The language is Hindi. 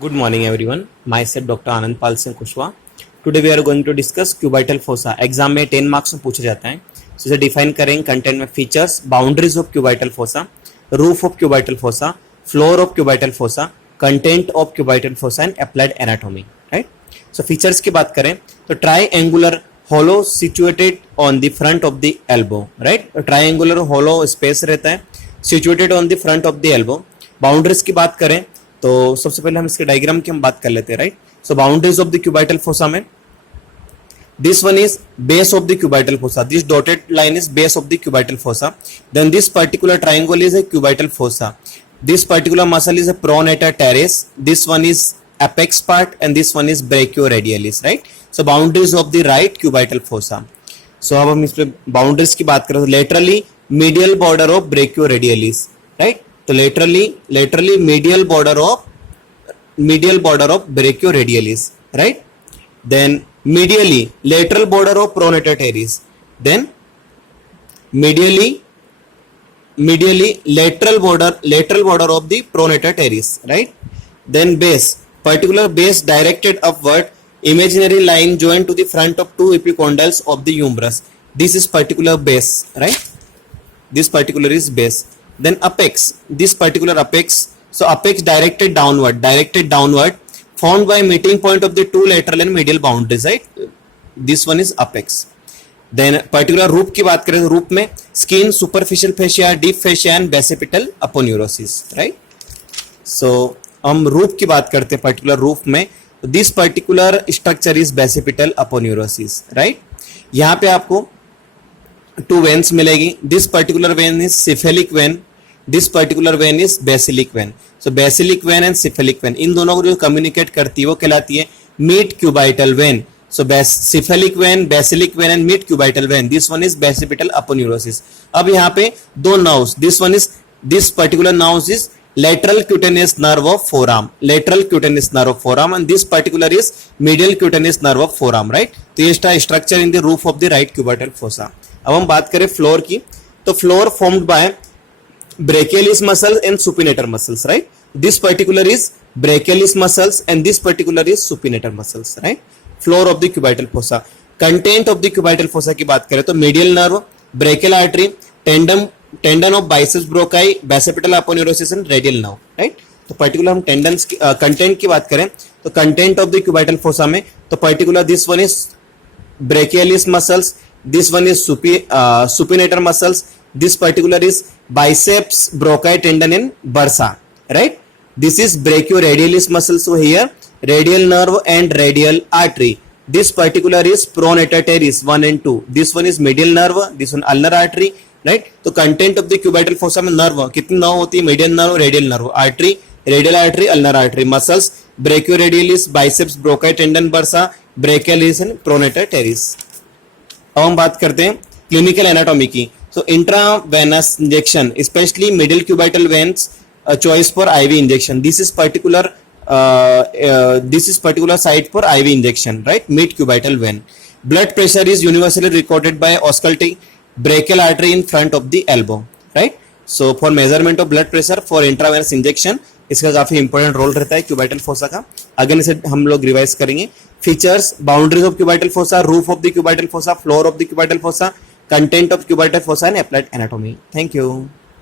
Good morning everyone. Myself Dr. Anand Pal Singh Kushwa. Today we are going to discuss cubital fossa. Exam में 10 मार्क्स में पूछे जाता है. So इसे डिफाइन करेंगे कंटेंट में features, boundaries of cubital fossa, roof of cubital fossa, floor of cubital fossa, content of cubital fossa and applied anatomy. Right. So features की बात करें तो triangular hollow situated on the front of the elbow. Right. Triangular hollow space रहता है situated on the front of the elbow. Boundaries की बात करें तो सबसे पहले हम इसके डायग्राम की हम बात कर लेते हैं. Right. So boundaries of the cubital fossa में this one is base of the cubital fossa. This dotted line is base of the cubital fossa. Then this particular triangle is a cubital fossa. This particular muscle is a pronator teres. This one is apex part and this one is brachioradialis. Right. So boundaries of the right cubital fossa. So अब हम इस पे boundaries की बात करें तो laterally medial border of brachioradialis. Right. तो laterally medial border of brachioradialis. Right. Then medially lateral border of pronator teres. Then medially lateral border of the pronator teres. Right. Then base, particular base directed upward, imaginary line joined to the front of two epicondyles of the humerus. This is particular base. Right. This particular is base. Then apex, this particular apex, so apex directed downward formed by meeting point of the two lateral and medial boundaries. Right. This one is apex. Then particular रूप की बात करें तो रूप में skin, superficial fascia, deep fascia and basipital aponeurosis. Right. So हम रूप की बात करते हैं particular रूप में. This particular structure is basipital aponeurosis. Right. यहाँ पे आपको two veins मिलेगी. This particular vein is cephalic vein. This particular vein is basilic vein. So basilic vein and cephalic vein इन दोनों को जो कम्युनिकेट करती है वो कहलाती है mid cubital vein. So cephalic vein, basilic vein and mid cubital vein. This one is basipital aponeurosis. अब यहाँ पे दो nerves. This particular nerve is lateral cutaneous nerve of forearm. Lateral cutaneous nerve of forearm and this particular is medial cutaneous nerve of forearm. Right. तो ये structure in the roof of the right cubital fossa. अब हम बात करें फ्लोर की तो floor formed by brachialis muscles and supinator muscles. Right. This particular is brachialis muscles and this particular is supinator muscles. Right. Floor of the cubital fossa. Content of the cubital fossa की बात करें तो medial nerve, brachial artery, tendon of biceps brachii, basipital aponeurosis and radial nerve. Right. तो पर्टिकुलर हम टेंडन्स की कंटेंट की बात करें तो content of the cubital fossa में तो particular this one is brachialis muscles, this one is supinator muscles, this particular is biceps brachii tendon in bursa. Right. This is brachioradialis muscles over here, radial nerve and radial artery. This particular is pronator teres 1 and 2. This one is medial nerve, this one ulnar artery. Right. तो content of the cubital fossa में नर्व कितनी नर्व होती है? Medial nerve, radial nerve, artery, radial artery, ulnar artery, muscles brachioradialis, biceps brachii tendon bursa, brachialis and pronator teres. अब हम बात करते हैं क्लिनिकल एनाटॉमी की. So intravenous injection specially middle cubital veins choice for IV injection. This is particular site for IV injection. Right. Mid cubital vein. Blood pressure is universally recorded by ausculting brachial artery in front of the elbow. Right. So for measurement of blood pressure for intravenous injection इसका काफी इंपॉर्टेंट रोल रहता है क्यूबाइटल फोसा का. अगेन इसे हम लोग रिवाइज करेंगे. Features, boundaries of cubital fossa, roof of the cubital fossa, floor of the cubital fossa, content of cubital fossa and applied anatomy. Thank you.